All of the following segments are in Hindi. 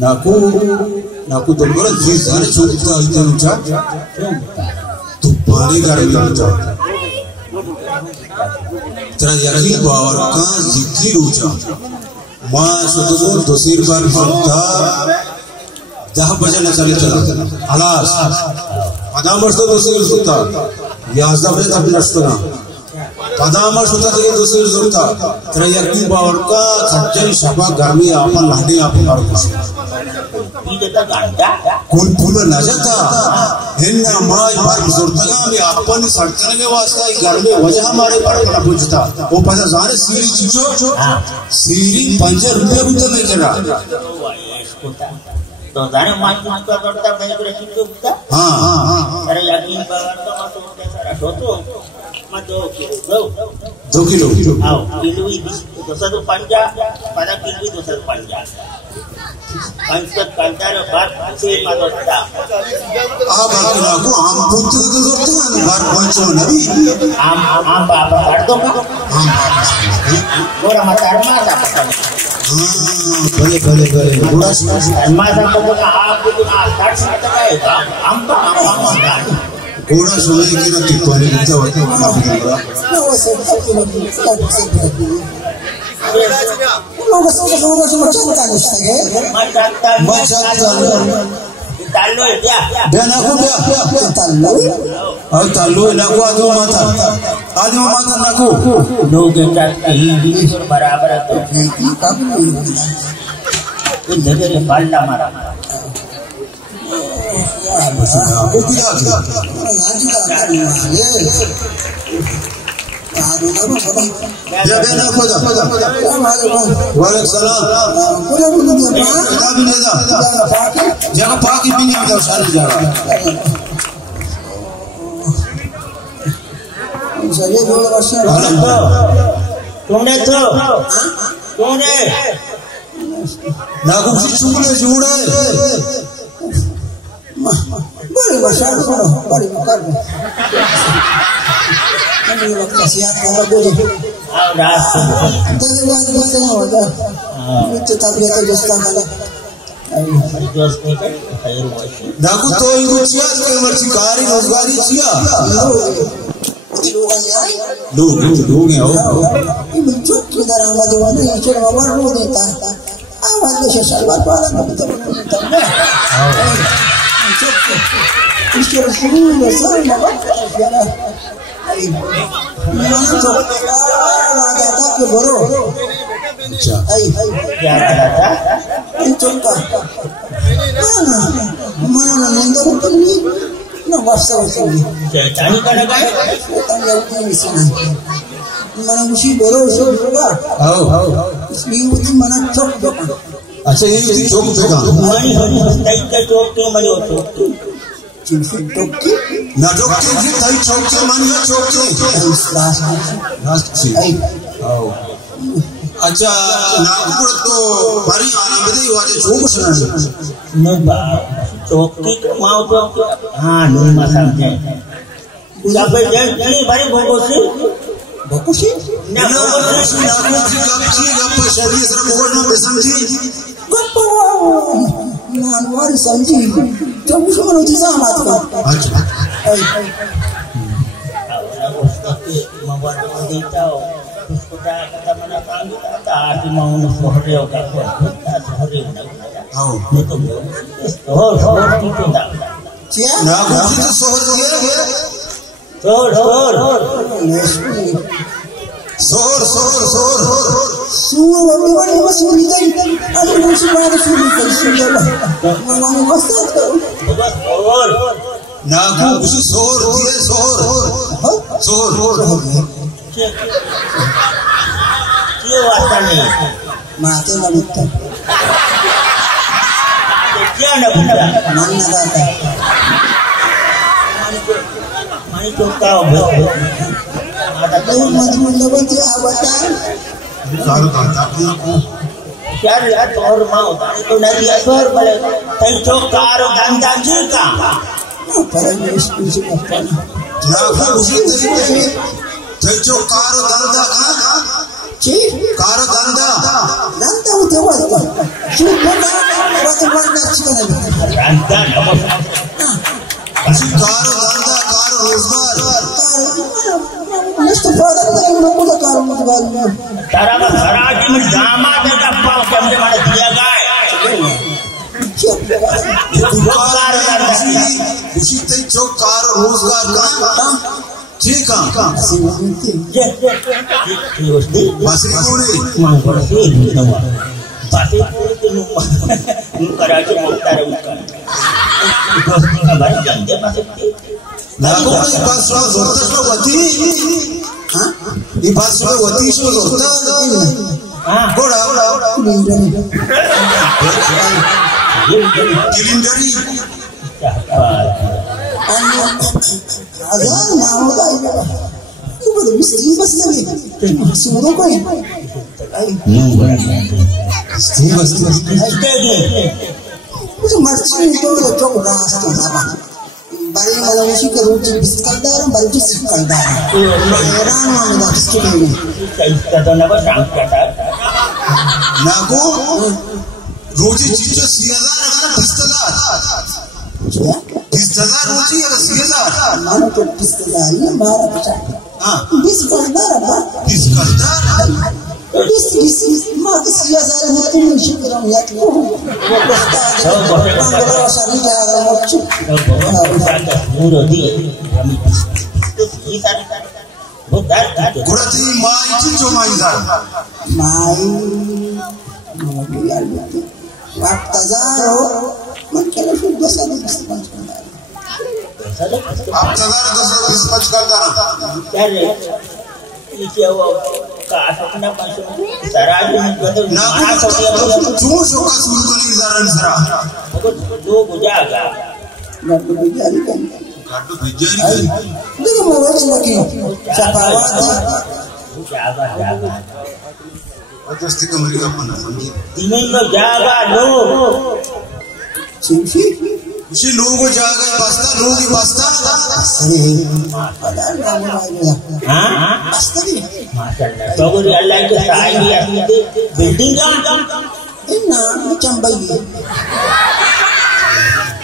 Naku dokter zizar cuta itu lucu. Tupani garbi lucu. Terjadi bahwa kan zikir lucu. Mas itu dosir bar fakta. Jahab bajana cari cala. Alas. Padam bersu dosir lucu. Yazda beri tapi nastuna. Padam bersu tadi dosir lucu. Terjadi bahwa kan sajjal syabak garbi apa lahdi apa harus. Kul pula najata, henna maaj bar buzurtaga में अपन सड़कने के वास्ते घर में वजह हमारे पर बड़ा पूछता वो पता जाने सीरी चीजों सीरी ₹5 बुझे नहीं करा तो जाने माज का करता बैंक रखी तो बुझता हाँ अरे यकीन करता मत तो सारा सोचो मत दो किलो आओ किलो ही $2 पंजा pada किलो $2 पंजा Konsep kantor bar si madosta. Abang aku ampun tu kan bar ponco nabi. Apa kartu? Orang matar masa. Boleh. Uras masa tu apa tu start start ka? Ampa. Uras sudah kita tikoni kita waktu apa? लोग macam talu dia. Dan aku dia. Talu aku adu mata aku. Look at ini berabar tu. Ini dia balda mara. Ya benar pada. Waalaikumsalam. Jangan pakai bini atau sari jangan. Kone tu? Kone? Nak usi cuma jura. Boleh masyarakat, boleh makan. Kami waktu sihat kalau boleh. Dah. Tapi bahasa apa? Itu tak boleh terjadi kalau. Naku to itu sihat ke mercikari rozgari sihat. Look ya. Ibu cuci dalam maduan ini cuma baru dita. Awal dia salbat pada kita. Istilah suruh besar bapak biara. Mantu, ada tak keboro. Contoh. Mana mentor ini? Nak bahasa ini. Cari kada kada. Tanya di sini. Mana mesti boro juga. Ini uti mana cok dokan. अच्छा ये चौक पे कहाँ? ताई चौक के मरी हो चौक के चौक के ना चौक के जी ताई चौक के मानी है चौक के लास्ट ची अच्छा नागपुर तो बड़ी आना में दे वाले चौक सुना नबा चौक के माँ तो हाँ नहीं मसाल है जब ये बड़ी भोगोसी ना भोगोसी गप शरीर सर भोगोस ना बेसमझी नानवारी समझी जब उसको मनोजी सामात का अच्छा उसका के मवार देता हो उसको कथा मना कांगी कथा आदि माउन सोहरे होगा सोहरे होगा नहीं तो सोहर की पिंडा क्या ना कुछ तो सोहर सोहर Suara orang masuk ni kan, ada musuh ada sulit kan suara. Mana masuk tu? Nak kusi sohor dia sohor. Kya wasta ni? Mati nak bitta. Kya nak bitta? Mana data? Mani tu tahu. Ada tu majmul lepas tu awatan. Kalau kata aku क्या यार और माँ उतारी तो नहीं है सर बोले कहीं तो कारो धंधा जीता पर मुश्किल से करता ना कुछ तरीके से जो कारो धंधा Karo danda udah waktu. Sudah waktu cikana. Danda apa? Karo danda, karo rozgar. Mesti pada yang muda karo rozgar. Cara saraji menjama dan apa yang mana dia gay. उसी तक जो कार रोजगार का ठीक है बासरी पूरी नागो ये बात सुना जोरदार सुना वती ये बात सुना वती सुना जोरदार गोड़ा गिरिंदरी ada mau dah itu betul mesti lagi semua kau itu macam itu cok gas tu apa bari malam mesti kerucut sekadar bari tu sekadar orang mana dah sekadar kata nama sangkata nago रोजी चीज़ सियाज़ा रखना पिस्तलार पिस्तलार रोजी या सियाज़ा मानो तो पिस्तलार ये मारा बचा हाँ पिस्तलार apa पिस्तलार मार सियाज़ा है तो मुझे करो या तो वो पिस्तलार बंगला सारी जागा मुझे usanga murodi kami ini tadi bukan गुरती माई चीज़ माई ज़ार माई waktu zaro mungkin lebih biasa di sepanjang kandang. आप चलार दस पच कर दाना Dari ini siapa kasar kenapa saraji betul नागो जो शोका सुलगली ज़ारन ज़रा दो बुjaga Nggak berbeda kan? गाड़ो बिजली Dia mau lagi siapa lagi? jaga अजस्ती कमरी का पन्ना समझी ini lo jaga lo Sini. उसी लोगों जागा बस्ता लोगी बस्ता Padahal kamu lagi. Hah? Pasti ni. Masalah. Togori Allah itu sahaja itu building kan? Ina macam bayi.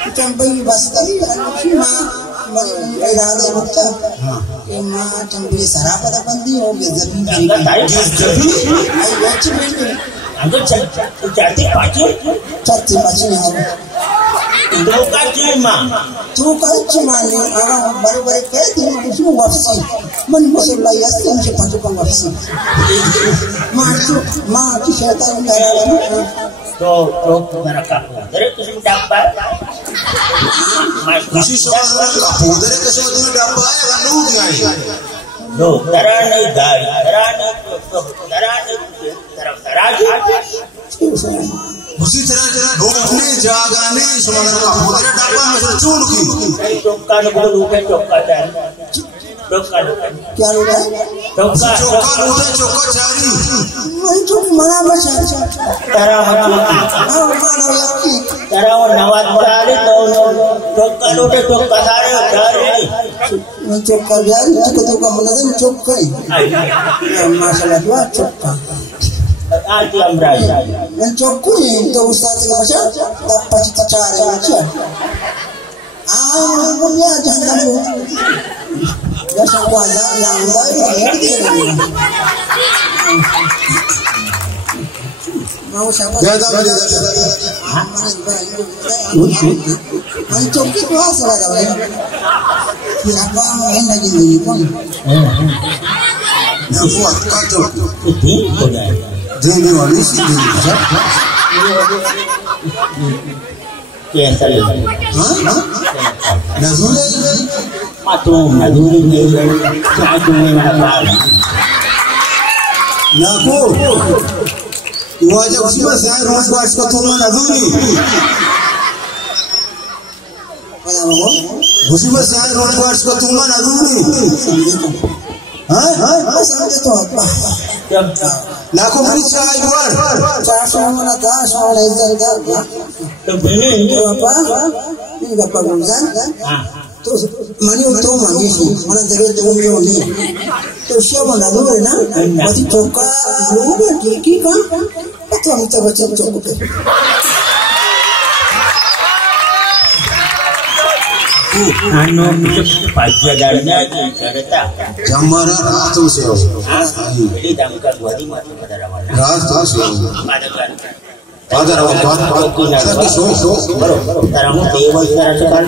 Macam bayi pasti anak cuma irada macam. Ina macam bayi sarap ada bandi hoge zabi. Enggak tahu. Ay macam ni. Angkat jati pacul. Cati macam ni. Itu bukan cuma. Tu kalau cuma ni orang baru-baru kayak ni mesti wafsi. Mana mesti layas tu mesti pasukan wafsi. Mati syaitan darah. तो मेरा कापू तेरे कुछ डब्बा उसी शोका का पोदरे के शोका में डब्बा है या लोग आए लो तरह नहीं गाड़ी तरह नहीं तरह उसी तरह लोग अपने जागाने शोका का पोदरे डब्बा में से चूर की चौका न बोल ऊपर चौका जाए चौका क्या होगा? चौका चारी Itu mana macam? तरह Mana lagi? तरह वो नवाज वाले तो चौका लूटे चौका सारे Mencokal dia, itu tukar mana tu mencokal. Masalah dua cokal. आज हम राजा Mencokal ni tu ustaz macam dapat kita cari macam. Punya jangan tu. Ya semua yang baik mau siapa? ज्यादा Mencokal tu asal ada baik. Siapa main lagi ni pun? ना वो अटका तो itu boleh देने वाली सी देने biasa lagi हाँ नज़ुले matung naduri ni satu mana ना को वाजब उसी में से रोज बात का तो मैं नज़ुली उसी में से रोज बात का तो मैं नज़ुली हाँ Sampai tu apa? ना को मरी चाय बार Cara mana dah soal izin dah. तो बने Apa? Ini dapat urusan kan? तो मानी तो मांगी थी mana जगह तो नहीं तो siapa nak lu na masih coka lu berkiki kan itu ang coba coba anu pagi adanya di kereta Jambara ratu sih. Jadi damkan 25 pada rawan. Ratu sih. Ada kan. Ada rawan. Ada so. Baru. Sekarang dewa sekarang